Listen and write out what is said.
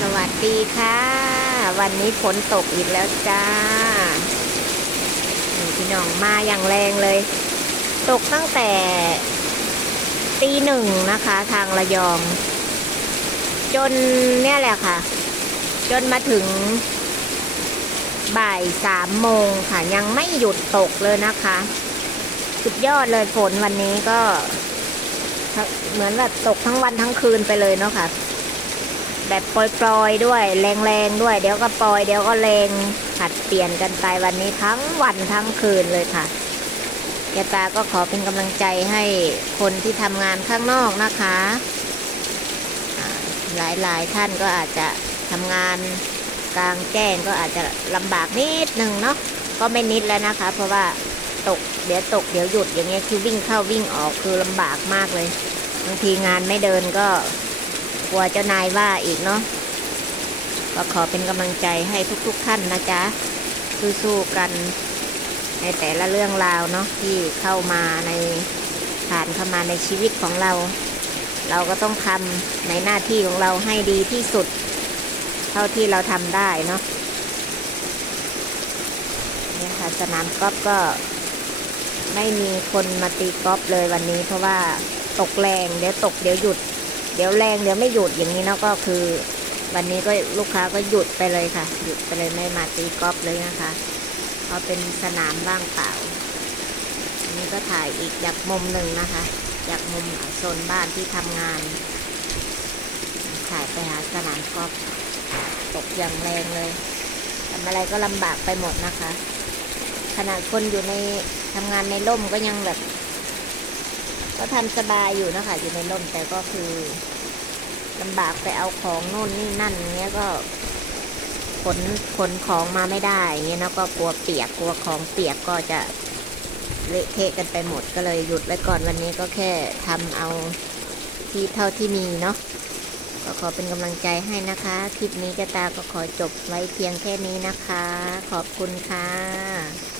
สวัสดีค่ะ วันนี้ฝนตกอีกแล้วจ้านี่พี่น้องมาอย่างแรงเลย ตกตั้งแต่ตีหนึ่งนะคะ ทางระยอง จนเนี่ยแหละค่ะ จนมาถึงบ่ายสามโมงค่ะ ยังไม่หยุดตกเลยนะคะ สุดยอดเลยฝนวันนี้ก็ เหมือนแบบตกทั้งวันทั้งคืนไปเลยเนาะค่ะ แบบปล่อยๆด้วย แรงๆด้วย เดี๋ยวก็ปล่อย เดี๋ยวก็แรงผัดเปลี่ยนกันไปวันนี้ทั้งวันทั้งคืนเลยค่ะยาตาก็ขอเป็นกำลังใจให้คนที่ทำงานข้างนอกนะคะ หลายๆท่านก็อาจจะทำงานกลางแจ้งก็อาจจะลำบากนิดนึงเนาะก็ไม่นิดแล้วนะคะ เพราะว่าตกเดี๋ยวตกเดี๋ยวหยุดอย่างเงี้ยคือวิ่งเข้าวิ่งออกคือลำบากมากเลยบางทีงานไม่เดินก็ ลัวเจ้านายว่าอีกเนาะก็ขอเป็นกำลังใจให้ทุก ๆ ท่านนะจ๊ะสู้ๆกันในแต่ละเรื่องราวเนาะที่เข้ามาในผ่านเข้ามาในชีวิตของเรา เราก็ต้องทำในหน้าที่ของเราให้ดีที่สุด เท่าที่เราทำได้เนาะเนี่ยค่ะสนามกอล์ฟก็ไม่มีคนมาตีกอล์ฟเลยวันนี้ เพราะว่าตกแรงเดี๋ยวตกเดี๋ยวหยุด เดี๋ยวแรงเดี๋ยวไม่หยุดอย่างนี้เนาะก็คือ วันนี้ก็ลูกค้าก็หยุดไปเลยค่ะ หยุดไปเลยไม่มาตีกอล์ฟเลยนะคะเพราะเป็นสนามว่างเปล่าอันนี้ก็ถ่ายอีกจากมุมหนึ่งนะคะ จากมุมโซนบ้านที่ทำงาน ถ่ายไปหาสนามกอล์ฟตกอย่างแรงเลยทำอะไรก็ลำบากไปหมดนะคะ ขนาดคนอยู่ในทำงานในร่มก็ยังแบบ ก็ทำสบายอยู่นะคะอยู่ในร่มแต่ก็คือลำบากไปเอาของโน่นนี่นั่นเงี้ยก็ขนขนของมาไม่ได้เงี้ยนะก็กลัวเปียกกลัวของเปียกก็จะเละเทะกันไปหมดก็เลยหยุดไว้ก่อนวันนี้ก็แค่ทำเอาที่เท่าที่มีเนาะก็ขอเป็นกำลังใจให้นะคะ คลิปนี้กระตาก็ขอจบไว้เพียงแค่นี้นะคะ ขอบคุณค่ะ